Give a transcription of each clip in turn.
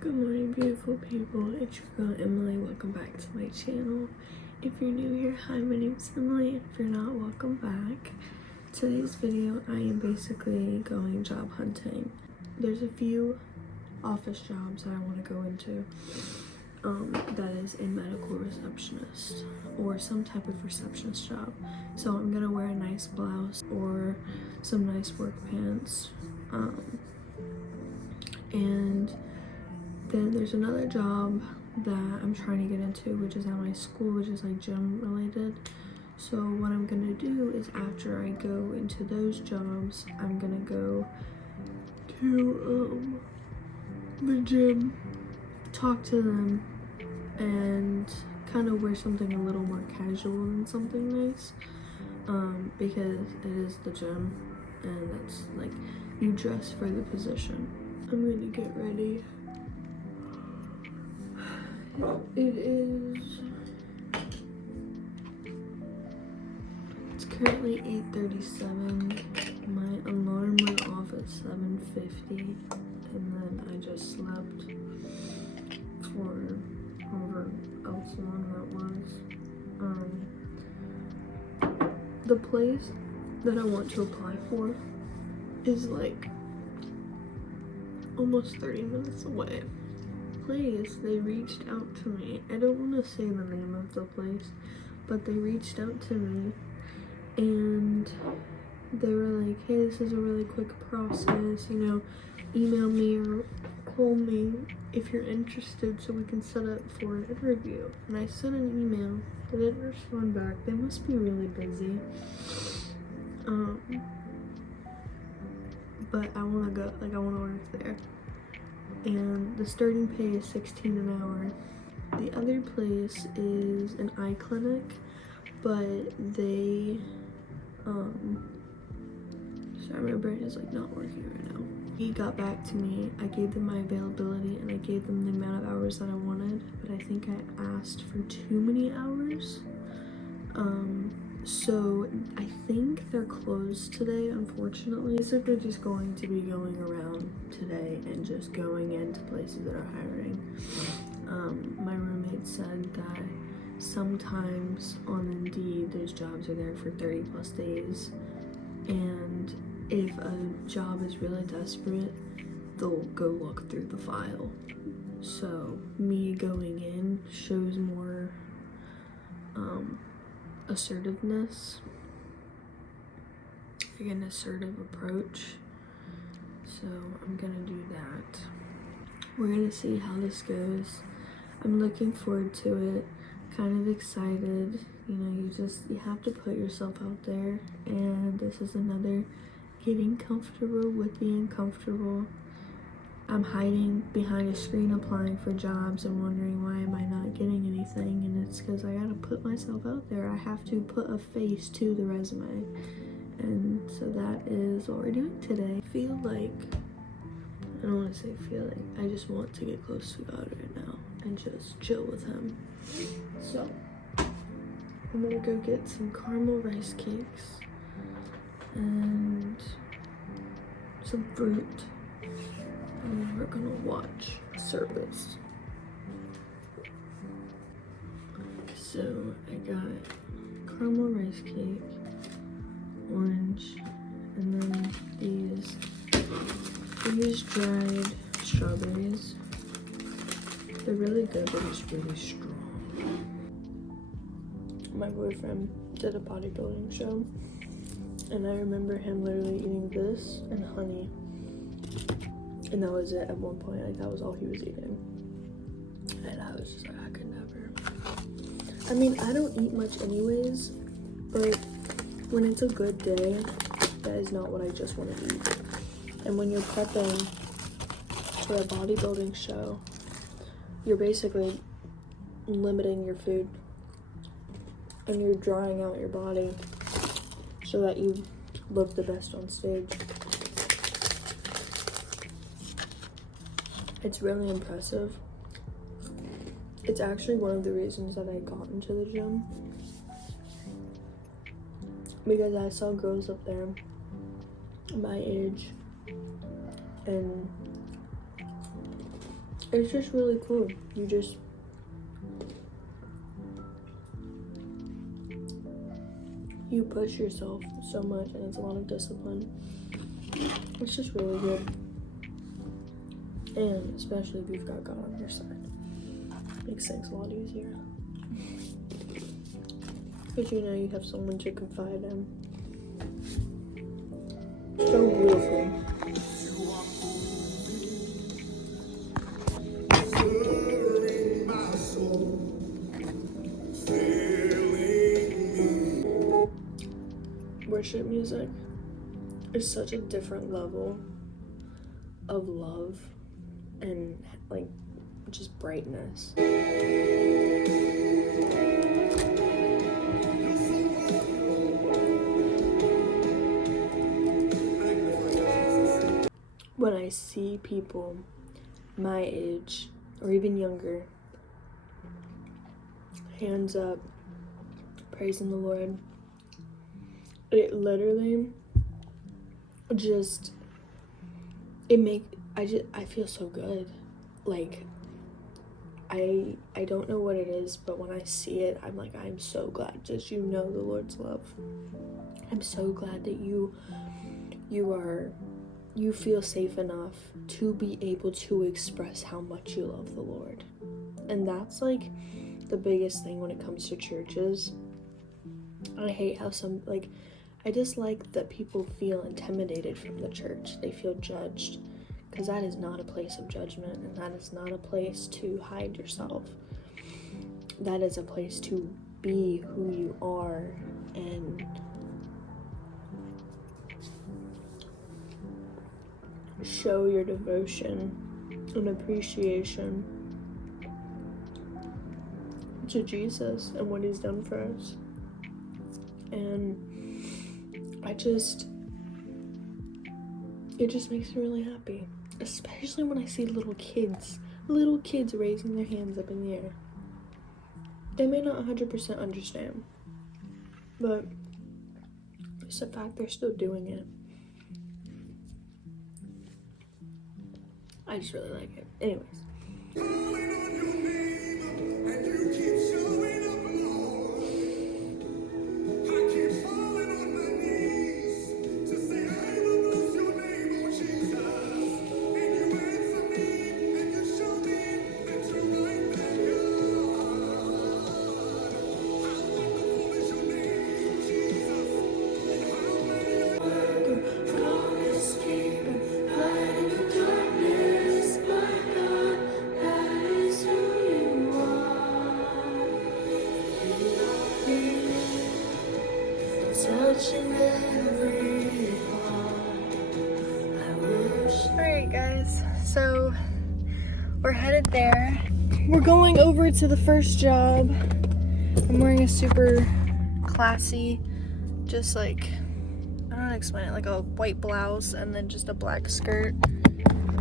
Good morning, beautiful people. It's your girl Emily. Welcome back to my channel. If you're new here, hi, my name's Emily. If you're not, welcome back. Today's video, I am basically going job hunting. There's a few office jobs that I want to go into. That is a medical receptionist or some type of receptionist job. So I'm gonna wear a nice blouse or some nice work pants. And then there's another job that I'm trying to get into, which is at my school, which is like gym related. So what I'm gonna do is after I go into those jobs, I'm gonna go to the gym, talk to them, and kind of wear something a little more casual than something nice, because it is the gym and that's like you dress for the position. I'm gonna get ready. It's currently 8:37. My alarm went off at 7:50, and then I just slept for however else long that was. The place that I want to apply for is like almost 30 minutes away. They reached out to me. I don't want to say the name of the place, but they reached out to me and they were like, hey, this is a really quick process, you know, email me or call me if you're interested so we can set up for an interview. And I sent an email. They didn't respond back. They must be really busy. But I want to go, like I want to work there. And the starting pay is $16 an hour. The other place is an eye clinic, but they, sorry, my brain is like not working right now. He got back to me, I gave them my availability and I gave them the amount of hours that I wanted, but I think I asked for too many hours. So I think they're closed today, unfortunately. Basically just going to be going around today and just going into places that are hiring. My roommate said that sometimes on Indeed, those jobs are there for 30 plus days. And if a job is really desperate, they'll go look through the file. So me going in shows more assertiveness, like an assertive approach. So I'm gonna do that. We're gonna see how this goes. I'm looking forward to it, kind of excited. You know, you have to put yourself out there, and this is another getting comfortable with the uncomfortable. I'm hiding behind a screen applying for jobs and wondering why am I not getting anything, and it's because I gotta put myself out there. I have to put a face to the resume, and so that is what we're doing today. I feel like, I don't want to say feel like, I just want to get close to God right now and just chill with him. So I'm gonna go get some caramel rice cakes and some fruit. And then we're gonna watch a service. So I got caramel rice cake, orange, and then these dried strawberries. They're really good, but it's really strong. My boyfriend did a bodybuilding show, and I remember him literally eating this and honey. And that was it at one point, like that was all he was eating. And I was just like, I could never. I mean, I don't eat much anyways, but when it's a good day, that is not what I just want to eat. And when you're prepping for a bodybuilding show, you're basically limiting your food and you're drying out your body so that you look the best on stage. It's really impressive. It's actually one of the reasons that I got into the gym, because I saw girls up there my age and it's just really cool. You push yourself so much, and it's a lot of discipline. It's just really good. And especially if you've got God on your side. Makes things a lot easier. Because you know you have someone to confide in. So beautiful. Worship music is such a different level of love and like just brightness. When I see people my age or even younger, hands up, praising the Lord, it literally just, I feel so good. Like, I don't know what it is, but when I see it, I'm like, I'm so glad just you know the Lord's love. I'm so glad that you feel safe enough to be able to express how much you love the Lord. And that's like the biggest thing when it comes to churches. I hate how I dislike that people feel intimidated from the church. They feel judged, because that is not a place of judgment, and that is not a place to hide yourself. That is a place to be who you are and show your devotion and appreciation to Jesus and what he's done for us. And it just makes me really happy, especially when I see little kids raising their hands up in the air. They may not 100% understand, but it's the fact they're still doing it. I just really like it. Anyways. Alright guys, so we're headed there. We're going over to the first job. I'm wearing a super classy, just like, I don't know how to explain it, like a white blouse and then just a black skirt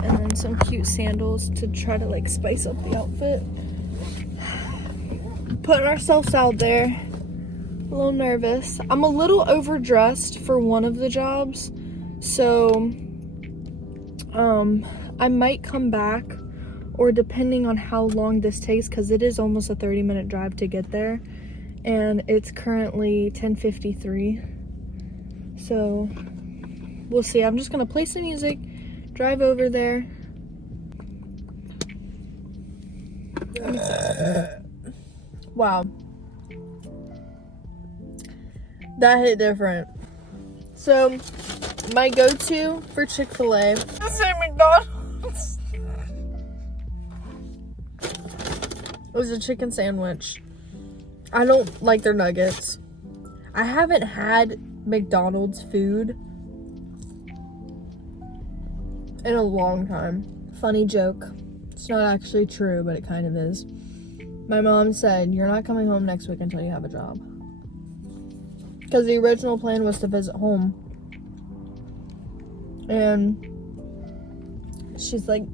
and then some cute sandals to try to like spice up the outfit. Putting ourselves out there. A little nervous. I'm a little overdressed for one of the jobs, so I might come back, or depending on how long this takes, because it is almost a 30-minute drive to get there, and it's currently 10:53, so we'll see. I'm just gonna play some music, drive over there. Wow. That hit different. So, my go-to for Chick-fil-A is McDonald's. It was a chicken sandwich. I don't like their nuggets. I haven't had McDonald's food in a long time. Funny joke. It's not actually true, but it kind of is. My mom said, "You're not coming home next week until you have a job." Because the original plan was to visit home. And she's like,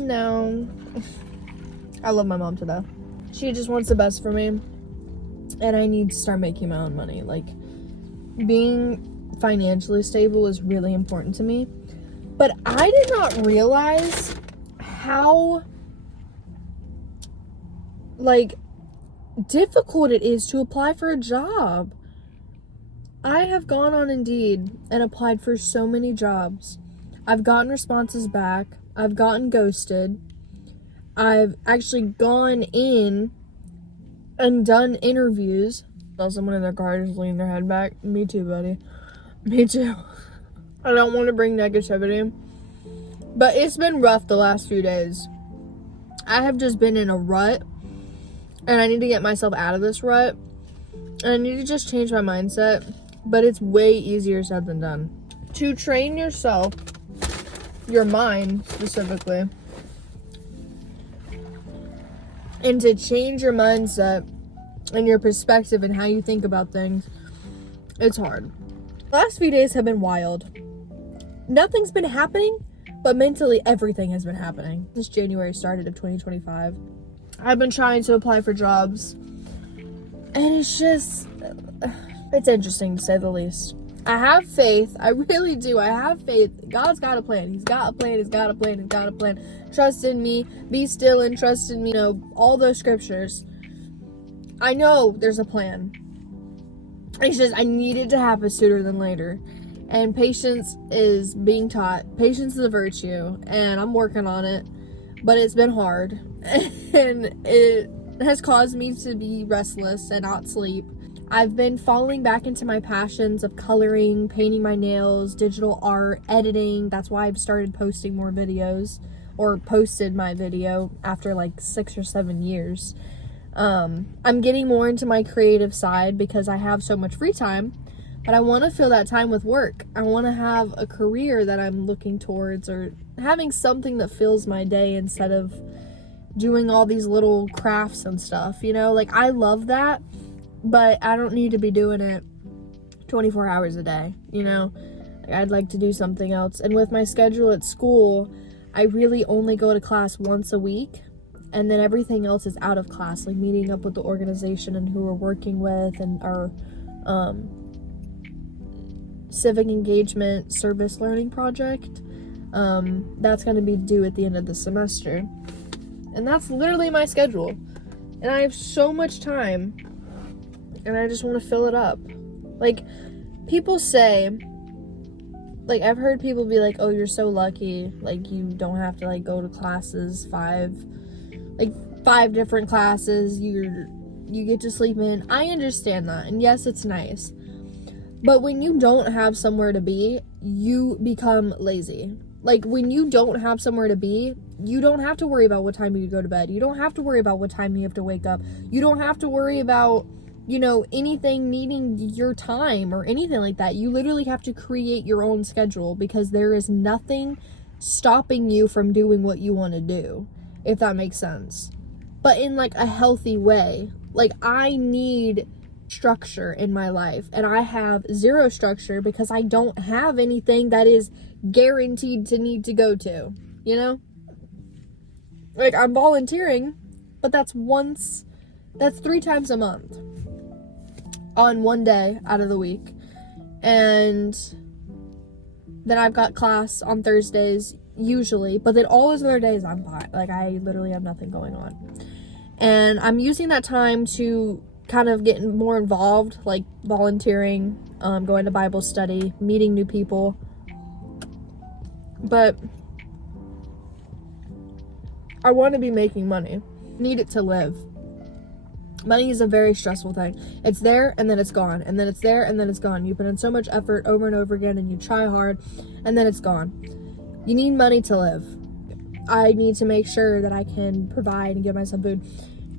no. I love my mom to death. She just wants the best for me. And I need to start making my own money. Like, being financially stable is really important to me. But I did not realize how, like, difficult it is to apply for a job. I have gone on Indeed and applied for so many jobs. I've gotten responses back. I've gotten ghosted. I've actually gone in and done interviews. Saw someone in their car just leaning their head back. Me too, buddy. Me too. I don't want to bring negativity, but it's been rough the last few days. I have just been in a rut, and I need to get myself out of this rut, and I need to just change my mindset, but it's way easier said than done. To train yourself, your mind specifically, and to change your mindset and your perspective and how you think about things, it's hard. The last few days have been wild. Nothing's been happening, but mentally everything has been happening. Since January started of 2025, I've been trying to apply for jobs, and it's interesting to say the least. I have faith. I really do. I have faith. God's got a plan. He's got a plan. He's got a plan. He's got a plan. Trust in me. Be still and trust in me. You know, all those scriptures. I know there's a plan. It's just I need it to happen sooner than later. And patience is being taught. Patience is a virtue. And I'm working on it. But it's been hard. And it has caused me to be restless and not sleep. I've been falling back into my passions of coloring, painting my nails, digital art, editing. That's why I've started posting more videos, or posted my video after like 6 or 7 years. I'm getting more into my creative side because I have so much free time, but I want to fill that time with work. I want to have a career that I'm looking towards, or having something that fills my day instead of doing all these little crafts and stuff, you know? Like, I love that, but I don't need to be doing it 24 hours a day, you know? Like, I'd like to do something else. And with my schedule at school, I really only go to class once a week, and then everything else is out of class, like meeting up with the organization and who we're working with, and our civic engagement service learning project. That's going to be due at the end of the semester. And that's literally my schedule. And I have so much time, and I just want to fill it up. Like, people say, like, I've heard people be like, oh, you're so lucky, like, you don't have to, like, go to classes, 5 different classes, you get to sleep in. I understand that, and yes, it's nice. But when you don't have somewhere to be, you become lazy. Like, when you don't have somewhere to be, you don't have to worry about what time you go to bed. You don't have to worry about what time you have to wake up. You don't have to worry about, you know, anything needing your time or anything like that. You literally have to create your own schedule, because there is nothing stopping you from doing what you want to do, if that makes sense. But in, like, a healthy way. Like, I need structure in my life, and I have zero structure because I don't have anything that is guaranteed to need to go to, you know? Like, I'm volunteering, but that's 3 times a month on one day out of the week. And then I've got class on Thursdays usually, but then all those other days I'm fine. Like, I literally have nothing going on. And I'm using that time to kind of get more involved, like volunteering, going to Bible study, meeting new people. But I want to be making money. Need it to live. Money is a very stressful thing. It's there and then it's gone, and then it's there and then it's gone. You put in so much effort over and over again, and you try hard, and then it's gone. You need money to live. I need to make sure that I can provide and give myself food.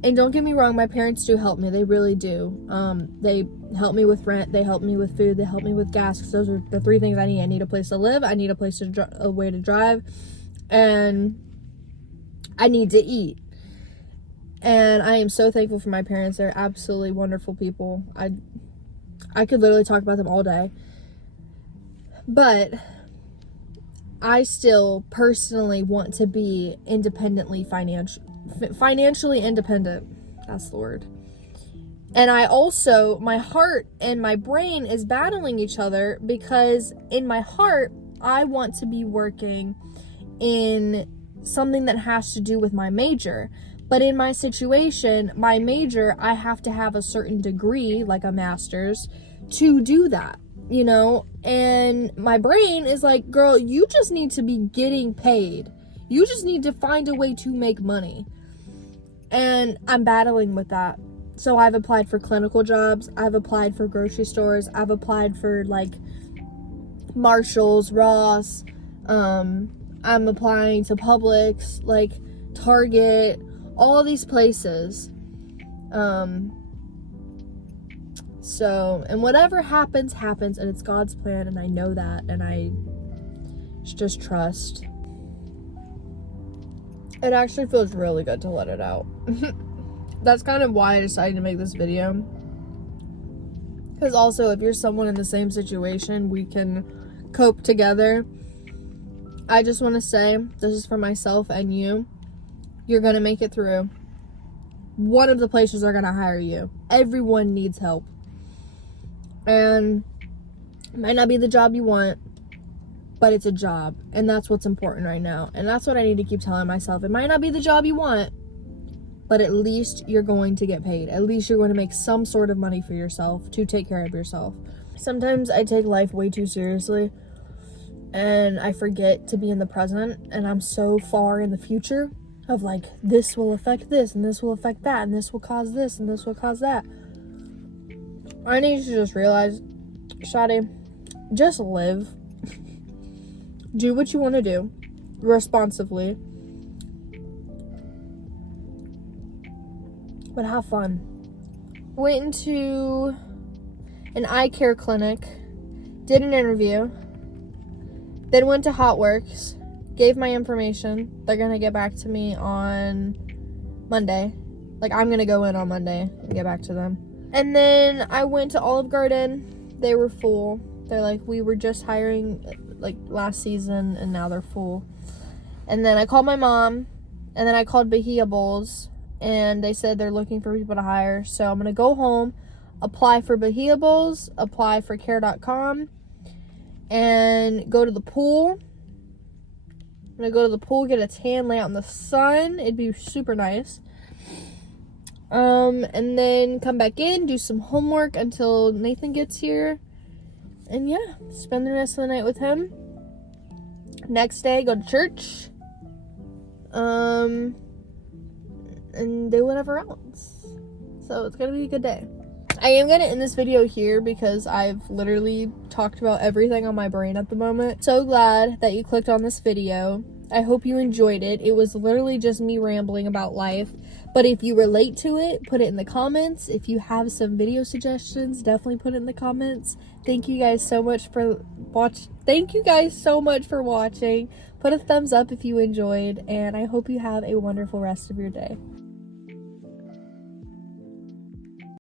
And don't get me wrong, my parents do help me. They really do. They help me with rent. They help me with food. They help me with gas. Because those are the 3 things I need. I need a place to live. I need a place a way to drive. And I need to eat. And I am so thankful for my parents. They're absolutely wonderful people. I could literally talk about them all day. But I still personally want to be financially independent. That's the word. And I also, my heart and my brain is battling each other, because in my heart, I want to be working in something that has to do with my major. But in my situation, my major, I have to have a certain degree, like a master's, to do that, you know? And my brain is like, girl, you just need to be getting paid. You just need to find a way to make money. And I'm battling with that. So I've applied for clinical jobs. I've applied for grocery stores. I've applied for like Marshalls, Ross. I'm applying to Publix, like Target, all these places. So, and whatever happens, happens, and it's God's plan, and I know that, and I just trust. It actually feels really good to let it out. That's kind of why I decided to make this video. Because also, if you're someone in the same situation, we can cope together. I just want to say, this is for myself and you. You're going to make it through. One of the places are going to hire you. Everyone needs help. And it might not be the job you want, but it's a job. And that's what's important right now. And that's what I need to keep telling myself. It might not be the job you want, but at least you're going to get paid. At least you're going to make some sort of money for yourself to take care of yourself. Sometimes I take life way too seriously. And I forget to be in the present. And I'm so far in the future of like, this will affect this, and this will affect that, and this will cause this, and this will cause that. I need you to just realize, Shadi, just live. Do what you want to do, responsibly. But have fun. Went into an eye care clinic, did an interview, then went to Hotworks, gave my information. They're gonna get back to me on Monday. Like, I'm gonna go in on Monday and get back to them. And then I went to Olive Garden. They were full. They're like, we were just hiring like last season and now they're full. And then I called my mom, and then I called Bahia Bowls, and they said they're looking for people to hire. So I'm gonna go home, apply for Bahia Bowls, apply for care.com, and go to the pool. I'm gonna go to the pool, get a tan, lay out in the sun. It'd be super nice. And then come back in, do some homework until Nathan gets here. And yeah, spend the rest of the night with him. Next day, go to church. And do whatever else. So it's gonna be a good day. I am gonna end this video here because I've literally talked about everything on my brain at the moment. So glad that you clicked on this video. I hope you enjoyed it. It was literally just me rambling about life. But if you relate to it, put it in the comments. If you have some video suggestions, definitely put it in the comments. Thank you guys so much for watching. Put a thumbs up if you enjoyed, and I hope you have a wonderful rest of your day.